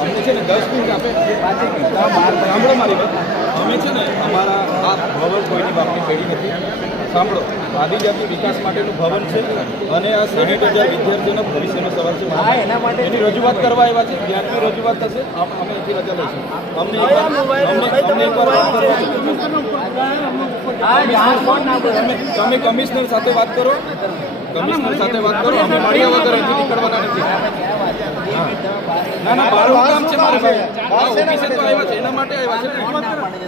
અમને છે ને દસ મિનિટ આપે સાંભળો મારી વાત અમે છે ને અમારા આ ભવન કોઈની બાપની પેઢી નથી સાંભળો આદિજાતિ વિકાસ માટેનું ભવન છે અને આ સાહીઠ હજાર વિદ્યાર્થીઓનો ભવિષ્યનો સવાલ છે. એની રજૂઆત કરવા આવ્યા છે. જ્યાંથી રજૂઆત થશે અમે એથી રજા લઈશું અમને અમને અમને એકવાર વાત કરવા તમે તમે કમિશનર સાથે વાત કરો. કમિશનર સાથે વાત કરો અમે માળિયા વગર અહીંથી નીકળવાના નથી.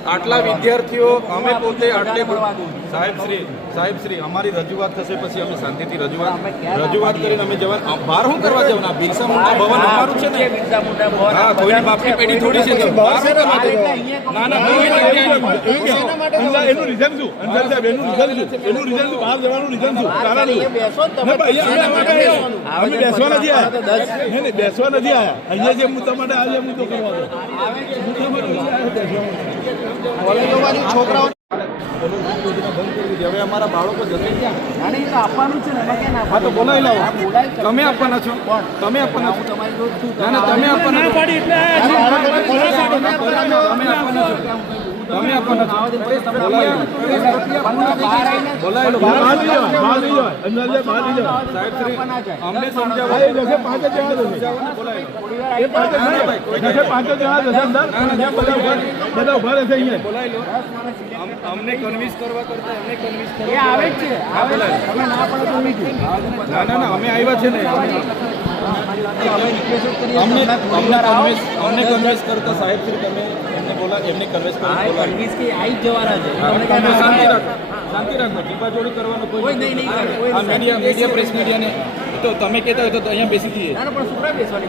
આટલા વિદ્યાર્થીઓ અમે પોતે આટલે સાહેબ શ્રી સાહેબ શ્રી અમારી રજૂઆત થશે પછી અમે શાંતિથી રજૂઆત રજૂઆત કરીને અમે જવા બહાર શું કરવા જવાના બિરસા મુંડા ભવન અમારું છે ને. હા કોઈની બાપની પેઢી થોડી છે? ના. ના. એનું રીઝન શું? સાહેબ એનું રીઝન શું? એનું રીઝન બહાર જવાનું રીઝન શું? કારણ. અમે બેસવાના. આવ્યા નહીં નહીં બેસવા નથી આવ્યા અહીંયા જે મુદ્દા માટે આજે મુદ્દો કરવા દો દીધી હવે અમારા બાળકો જશે ક્યાં હા તો બોલાવી લાવો તમે આપવાના છો તમે આપવાના છો ના ના તમે આપવાના છો તમે આપવાના છો તમે આપવાના છો અમને કન્વિન્સ કરવા કરતા અમને કન્વિન્સ કરવા આવે છે ના ના ના અમે આવ્યા છે ને. અમને અમને કન્વિન્સ કન્વિન્સ કરતા સાહેબ શ્રી તમે એમને બોલા એમને કન્વેન્સ કરો બોલાવી તમે શાંતિ રાખો શાંતિ રાખો ટીપાજોડી કરવાનો કોઈ નહીં આ મીડિયા મીડિયા પ્રેસ મીડિયાને તો તમે કહેતા હોય તો અહીંયા બેસી જઈએ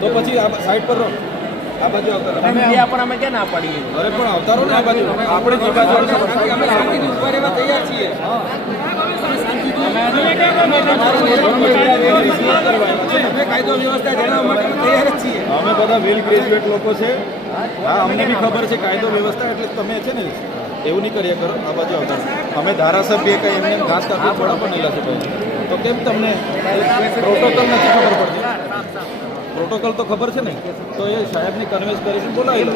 તો પછી આ સાઈડ પર રહો આ બાજુ આવતા પાડીએ અરે પણ અવતારો ને આ બાજુ આપણે ટીપાજોડી અમે શાંતિથી ઊભા રહેવા તૈયાર છીએ અમે કાયદો વ્યવસ્થા જાણવા માટે તૈયાર જ છીએ. અમે બધા વેલ ગ્રેજ્યુએટ લોકો છે. હા અમને બી ખબર છે કાયદો વ્યવસ્થા એટલે તમે છે ને એવું નહીં કરીએ કરો. આ બાજુ આવતા અમે ધારાસભ્ય કંઈ એમને ખાસ ઘાસ કાપી થોડા પણ નહીં લાગે તો કેમ તમને પ્રોટોકોલ નથી ખબર પડતી? પ્રોટોકોલ તો ખબર છે ને? તો એ સાહેબને કન્વિન્સ કરીશું બોલાવી લો.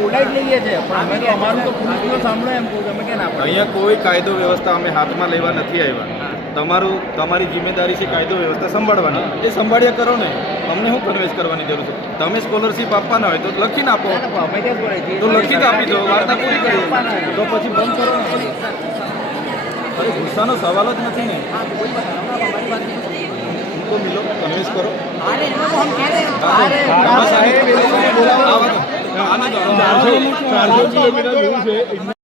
અહીંયા કોઈ કાયદો વ્યવસ્થા અમે હાથમાં લેવા નથી આવ્યા. તમારું તમારી જિમ્મેદારી છે કાયદો વ્યવસ્થા સંભાળવાની. એ સંભાળ્યા કરો ને. અમને શું કન્વેન્સ કરવાની જરૂર છે. તમે સ્કોલરશીપ આપવાના હોય તો લખીને આપો. તો લખી આપી દો વાર્તા પૂરી કરી તો પછી બંધ કરો અરે ગુસ્સાનો સવાલ જ નથી ને. તો મિલો કન્વિન્સ કરો. ચારસો કિલોમીટર દૂર છે.